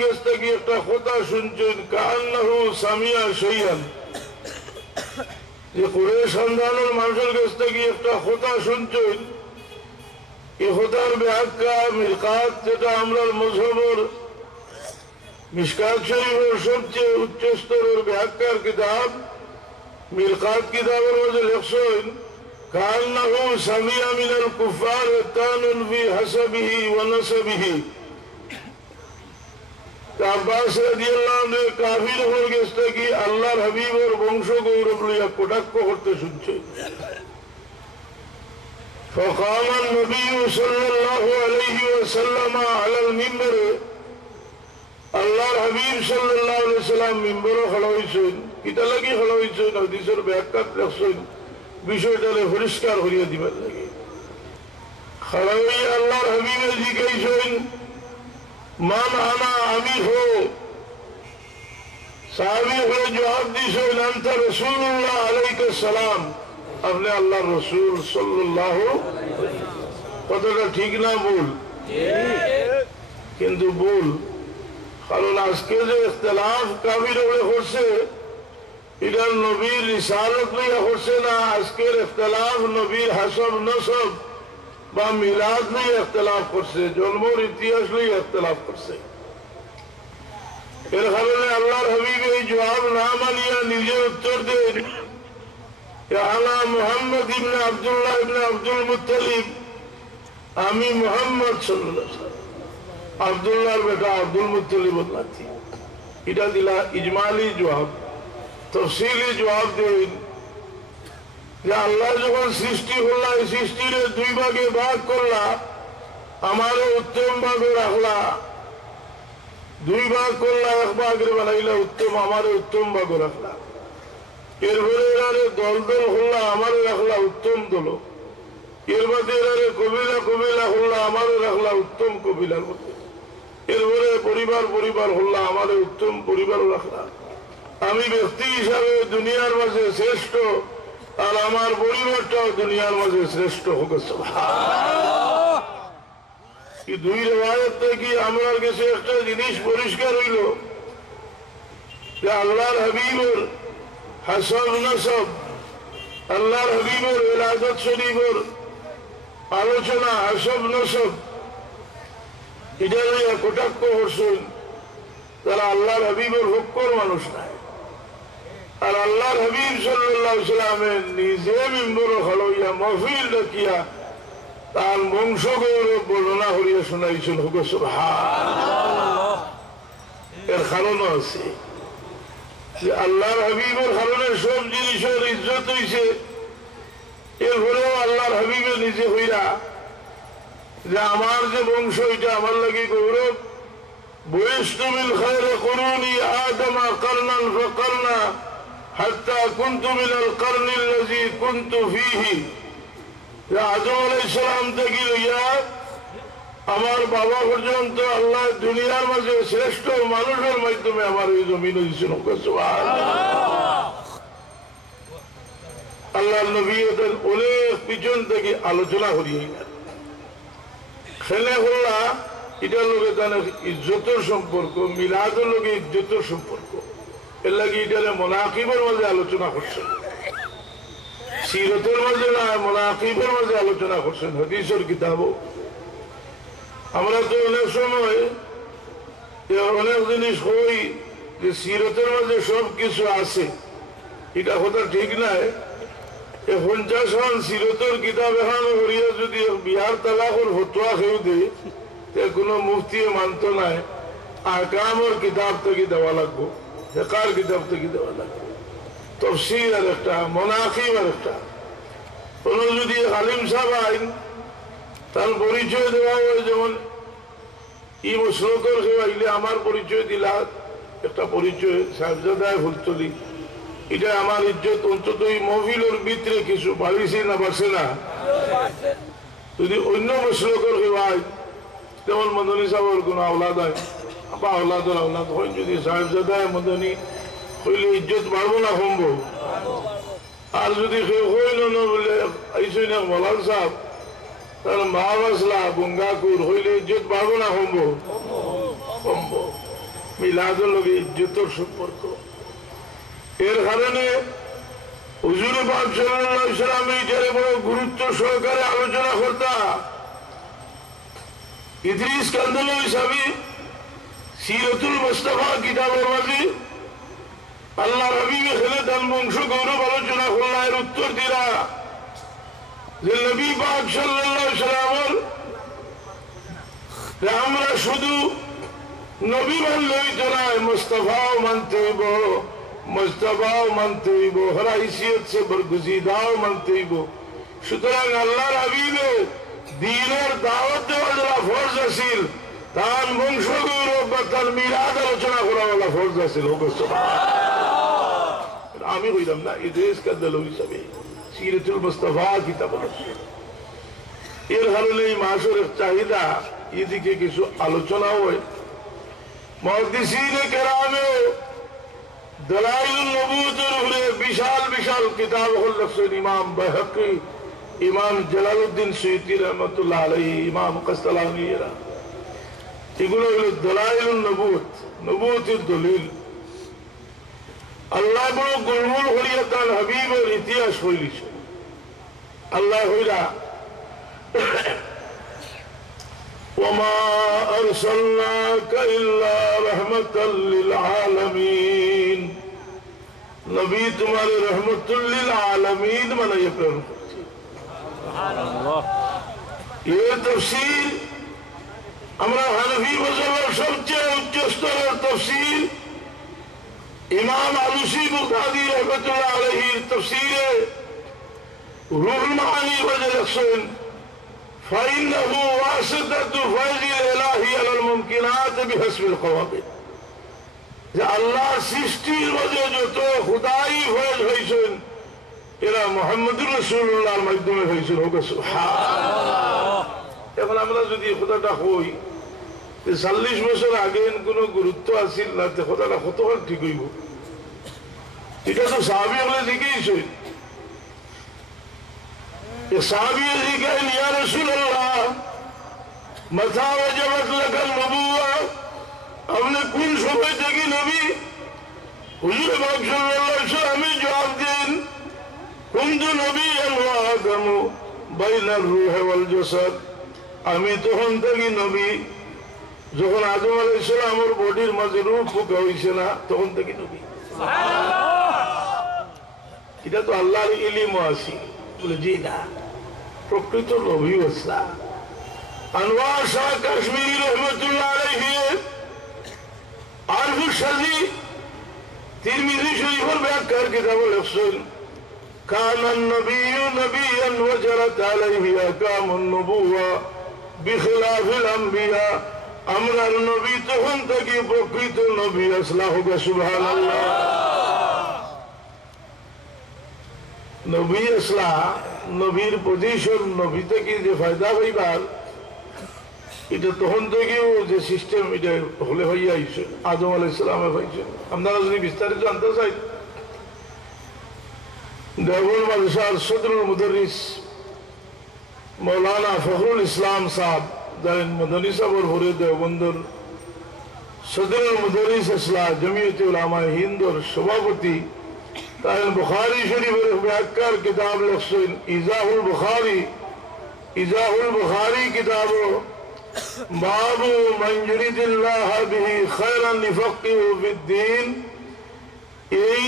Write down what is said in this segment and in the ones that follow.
কাছ থেকে একটা কথা শুনছেন, কান্নাহু সামিয়া শাইআন, যে কুরাইশ খানদানের মানুষের কাছ থেকে একটা কথা শুনছেন, এই কথার ব্যাখ্যা মিরকাত, যেটা আমরা মজহবের মিশকাত শরীফের সবচেয়ে উচ্চ স্তরের ব্যাখ্যার কিতাব মিরকাত কিতাবের মধ্যে লেখছেন, কান্নাহু সামিয়া মিনাল কুফার তানুন ফি হাসাবিহি ওয়া নাসাবিহি। আব্বাস রাদিয়াল্লাহু আনহু কাফির হয়ে গেছে কি আল্লাহর হাবিবের বংশ গৌরব লইয়া কটাক্ষ করতে শুনছে। فقام النبي صلى الله عليه وسلم على المنبر, আল্লাহর হাবিব সাল্লাল্লাহু আলাইহি সাল্লাম মিম্বরে খড়া হইছেন। কিটা লাগি খড়া হইছেন? হাদিসের ব্যাখ্যা লেখছেন বিষয়টারে পরিষ্কার করিয়া দিবার লাগে। খড়া হইয়া আল্লাহর হাবিবে জিজ্ঞাসেন, মান আনা, আমি হো। সাহাবী হয়ে জবাব দিয়েছেন, আনতা রাসূলুল্লাহ আলাইহিস সালাম, আপনি আল্লাহর রাসূল সাল্লাল্লাহু। কথাটা ঠিক না ভুল? কিন্তু ভুল, কারণ আজকে যে ইখতিলাফ কাফিররা করছে এটা নবীর রিসালত লইয়া করছে না। আজকের ইখতিলাফ নবীর হাসব নসব বা মিলাদ লইয়া ইখতিলাফ করছে, জন্মের ইতিহাস লইয়া ইখতিলাফ করছে। এর কারণে আল্লাহর হাবিব এই জবাব না মানিয়া নিজে উত্তর দেন, আনা মুহাম্মদ ইবনে আব্দুল্লাহ ইবনে আব্দুল মুত্তালিব, আমি মুহাম্মদ সাল্লাল্লাহু আলাইহি ওয়াসাল্লাম আব্দুল্লাহর বেটা আব্দুল মুত্তালিবের নাতি। এটা দিলা ইজমালি জবাব। তফসিলি জবাব দেন যে আল্লাহ যখন সৃষ্টি করলা, এই সৃষ্টির দুই ভাগে ভাগ করলা, আমারও উত্তম ভাগে রাখলা। দুই ভাগ করলা, এক ভাগের বানাইলা উত্তম, আমারও উত্তম ভাগে রাখলা। এরপরে এরারে দল দল হল্লা, আমারও রাখলা উত্তম দল। এর মধ্যে এরারে কবিলা কবিলা হল্লা, আমারও রাখলা উত্তম কবিলার মধ্যে। এরপরে পরিবার পরিবার হল্লা, আমারও উত্তম পরিবারও রাখলা। আমি ব্যক্তি হিসাবে দুনিয়ার মাঝে শ্রেষ্ঠ, আর আমার পরিবারটাও দুনিয়ার মাঝে শ্রেষ্ঠ হোক। এই দুই রেওয়ায়ত থেকে আমার কাছে একটা জিনিস পরিষ্কার হইল যে আল্লাহর হাবিবের হাসব নসব, আল্লাহর হাবিবের ইলাদত শরীফের আলোচনা, হাসব নসব, এটা লইয়া কটাক্ষ করছেন, তারা আল্লাহর হাবিবের হক্কর মানুষ নাই। আর আল্লাহর হাবিব সাল্লাল্লাহু আলাইহি ওয়াসাল্লামের নিজে মিম্বরে খড়াইয়া মাহফিল ডাকিয়া তার বংশ গৌরব বর্ণনা করিয়া শোনাইছেন। হুক সুবহানাল্লাহ। এর কারণও আছে যে আল্লাহর হাবিবের কারণে সব জিনিসের ইজ্জত হইছে। এরপরেও আল্লাহর হাবিবে নিজে হইরা যে আমার যে বংশ, এটা আমার লাগি গৌরব। বুইস্তু মিন খায়রি কুরুনি আদমা কারনান ফাকারনা হাত্তা কুনতু মিনাল কারনিল্লাযী কুনতু ফীহি। আদম আলাইহিস সালাম থেকে লইয়া আমার বাবা পর্যন্ত আল্লাহ দুনিয়ার মাঝে শ্রেষ্ঠ মানুষের মাধ্যমে আমার এই জমিন দিয়েছেন। আল্লাহ নবী ওদের অনেক পিছন থেকে আলোচনা করিয়ে খেলে হল্লা, এটার লোকে তার ইজ্জতের সম্পর্ক, মিলাদের লোকে ইজ্জতের সম্পর্ক। এর লাগে এটারে মুনাকিবের মাঝে আলোচনা করছেন, সিরতের মাঝে না, মুনাকিবের মাঝে আলোচনা করছেন হাদিসের কিতাবও। আমরা তো অনেক সময় অনেক জিনিস হই যে সিরতের মাঝে সব কিছু আছে, এটা কথা ঠিক নাই। 50 খান সিরতের কিতাব এখানে করিয়া যদি বিহার তালাকের ফতোয়া খেয়ে দেয়, কোনো মুফতি মানত নাই। আহকামের কিতাব থেকে দেওয়া লাগবো, ফিকহের কিতাব থেকে দেওয়া লাগবে, তাফসীর আর একটা, মুনাকিব আর একটা। কোন যদি আলিম সাহেব আইন তার পরিচয় দেওয়া হয়, যেমন ই মুসলকর আইলে আমার পরিচয় দিলা, একটা পরিচয় সাহেবজাদায় ফুলতলি, এটা আমার ইজ্জত অন্তত এই মহফিলের ভিতরে কিছু বাড়িছে না বাড়ছে না। যদি অন্য মুসলকর আইন, যেমন মদনী সাহেবের কোন আওলাদ হয় বা আওলাদের আওলাদ হয়, যদি সাহেবজাদায় মদনী হইলে ইজ্জত বাড়বো না কমবো? আর যদি কেউ হইল না বলে আইসই না মলাল সাহেব, তাহলে মহাবাসলা গঙ্গাকুর হইলে ইজ্জত বাড়বো না কমবো? কমবো। মিলাদের লগে ইজ্জতের সম্পর্ক। এর কারণে হুজুর পাক সাল্লাল্লাহু আলাইহি ওয়াসাল্লাম এটার বড় গুরুত্ব সহকারে আলোচনা করতা। ইদ্রিস কান্দলভী সাহেব সিরাতুল মুস্তাফা কিতাবের মাঝে আল্লাহ হাবিব খেলে তার বংশ গৌরব আলোচনা করলা। এর উত্তর দিরা যে নবী পাক সাল্লাল্লাহু আলাইহি ওয়াসাল্লামের আমরা শুধু নবী মানলেই তো নয়, মুস্তাফাও মানতে হইব, মুস্তাফাও মানতে হইব, হরাইসিয়ত সে বরগুজিদাও মানতে হইব। সুতরাং আল্লাহর হাবিবে দ্বীনের দাওয়াত দেওয়া যারা ফরজ আছিল, তার বংশ গৌরব বা তার মিলাদ আলোচনা করা বলা ফরজ আছিল। আমি কইলাম না, ইদ্রিস কান্দলভী হিসাবে সিরাতুল মুস্তাফা কিতাব। এর কারণে এই মাসের চাহিদা এদিকে কিছু আলোচনা হয়। মুহাদ্দিসিনে কেরামে দলাইলুন নবুওয়াতের উপরে বিশাল বিশাল কিতাব লিখছেন। ইমাম বাইহাকি, ইমাম জালালউদ্দিন সুয়ুতি রহমাতুল্লাহ আলাইহি, ইমাম কাসতালানি, এরা এগুলো হলো দলাইলুন নবুওয়াত, নবুওয়াতের দলিল। আল্লাহ বড় গোলমোল হইয়া তার হাবিবের ইতিহাস হইলিছে। আল্লাহ হইলা وما أرسلناك إلا رحمة للعالمين। নবী তোমার রহমতুল লিল আলামিন বানাইয়া প্রেরণ করছি। সুবহানাল্লাহ। এই তাফসীর আমরা হানাফি মাযহাবের সবচেয়ে উচ্চ স্তরের তাফসীর ইমাম আলুসি বুখারী রাহমাতুল্লাহ আলাইহির তাফসীরে রুহুল মাআনি ওয়াজে লিখছেন فإنه واسطة فيض الإلهي على الممكنات بحسب القوابل। যে আল্লাহ সৃষ্টির মাঝে যত খুদাই ফয়েজ হয়েছেন এরা মুহাম্মদুর রাসূলুল্লাহর মাধ্যমে হয়েছিল। এখন আমরা যদি কথাটা কই 40 বছর আগে কোনো গুরুত্ব আসিল না, কথাটা কতবার ঠিক হইব? এটা তো সাহাবী হলে শিখেইছেন। সাহাবী জিজ্ঞাসা ইয়া রাসূলুল্লাহ মাতা ওয়াজাবাত লাকা নবুওয়া, আপনি কোন সময় থেকে নবী? হুজুর পাক সাল্লাল্লাহু আলাইহি ওয়াসাল্লাম জবাব দেন কুনতু নবিয়্যান ওয়া আদামু বাইনার রূহ ওয়াল জাসাদ। আমি তখন থেকে নবী, যখন আদম আলাইহিস সালামের বডির মাঝে রূহ ফুঁকা হইছে না, তখন থেকে নবী। সুবহানাল্লাহ। এটা তো আল্লাহর ইলম আছে। বলে জি না, প্রকৃত নবী ওসলা। আনোয়ার শাহ কাশ্মীরি রহমতুল্লাহ আলাইহি আরফুস শাযী তিরমিজি শরীফের ব্যাখ্যার কিতাবে লিখছেন কানান নবিয়্যু নবিয়্যান ওয়া জারাত আলাইহি আহকামুন নবুওয়া বিখিলাফিল আমবিয়া। আমরার নবী তখন থেকে প্রকৃত নবী আসলা। হোক সুবহানাল্লাহ। নবী আসলা, নবীর পজিশন, নবী থেকে যে ফায়দা হইবার, এটা তখন থেকেও যে সিস্টেম এটা হলে হইয়া আইছে। আদম আলাইহিস সালামে পাইছেন। আপনারা যদি বিস্তারিত জানতে চাই, দেওবন্দ মাদ্রাসার সদরুল মুদাররিস মৌলানা ফখরুল ইসলাম সাহেব জানেন, মদনী সাহেবের ভরে দেওবন্দর সদরুল মুদাররিস ইসলাহ জমিয়তে উলামায়ে হিন্দর সভাপতি। তাই বুখারী শরীফের ব্যাখ্যার কিতাব লিখছেন ইজাহুল বুখারী। ইজাহুল বুখারী কিতাব বাবু মান ইউরিদিল্লাহ বিহি খায়রান ইউফাক্কিহু ফিদ্দীন। এই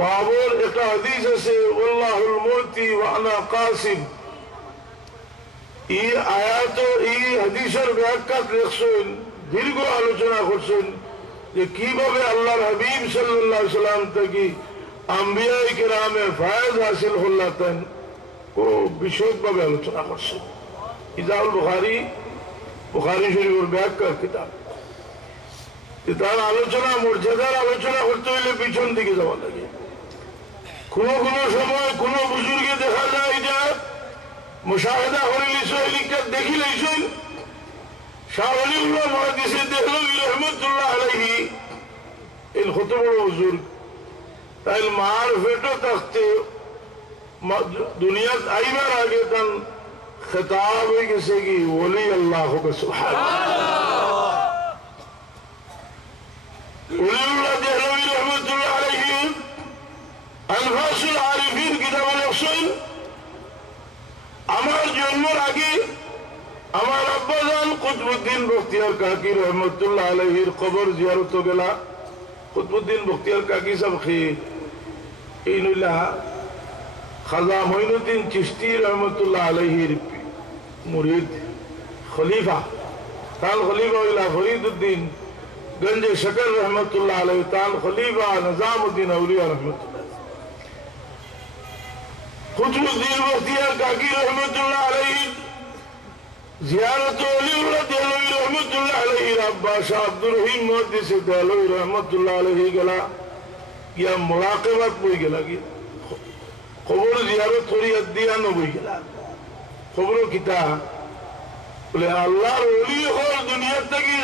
বাবুর একটা হাদিস আছে আল্লাহুল মুতি ওয়া আনা কাসিম। এই আয়াত, এই হাদিসের ব্যাখ্যা লিখছেন, দীর্ঘ আলোচনা করছেন যে কিভাবে আল্লাহর হাবিব সাল্লাল্লাহু আলাইহি ওয়াসাল্লাম থেকে আম্বিয়ায়ে কিরামে ফায়দ হাসিল হল্লাতেন, ও বিশদভাবে আলোচনা করছেন। ইজাহুল বুখারী, বুখারী শরীফের ব্যাখ্যার কিতাব। তার আলোচনা, মর্যাদার আলোচনা করতে হইলে পিছন দিকে যাওয়া লাগে। কোনো কোনো সময় কোনো বুজুর্গে দেখা যায় যে মুশাহাদা করে লিখা দেখি লইছেন শাহ ওলিউল্লাহ মুহাদ্দিসে দেহলভী রহমাতুল্লাহ আলাইহি, এই কত বড় বুজুর্গ, তাই মার ফেটো থাকতে দুনিয়াত আইবার আগে তার খেতাব হয়ে গেছে কি ওলি আল্লাহ। সুবহানাল্লাহ। ওলিউল্লাহ দেহলভী রহমতুল্লাহ আলাইহি আলফাসুল আরিফিন কিতাবে লেখছেন, আমার জন্মের আগে আমার আব্বাজান কুতুবউদ্দিন বখতিয়ার কাকি রহমতুল্লাহ আলাইহির কবর জিয়ারত গেলা। কুতুবউদ্দিন বখতিয়ার কাকি সাহেব খেয়ে এই নইলা খাজা মঈনুদ্দিন চিশতি রহমতুল্লাহ আলাইহির মুরিদ খলিফা, তার খলিফা হইলা ফরিদউদ্দিন গঞ্জে শকর রহমতুল্লাহ আলাইহি, তার খলিফা নিজামউদ্দিন আউলিয়া রহমতুল্লাহ। কুতুবউদ্দিন বখতিয়ার কাকি রহমতুল্লাহ আলাইহি জিয়ারত ওলিউল্লাহ দেহলভী রহমতুল্লাহ আলাইহির আব্বা শাহ আব্দুর রহিম মুহাদ্দিস দেহলভী রহমতুল্লাহ আলাইহি গেলা ইয়া মুরাকাবাত বই গেলা কি খবর জিয়ারত করি দিয়া নবই গেলা। খবর কিতা বলে আল্লাহর ওলি হল দুনিয়া থেকে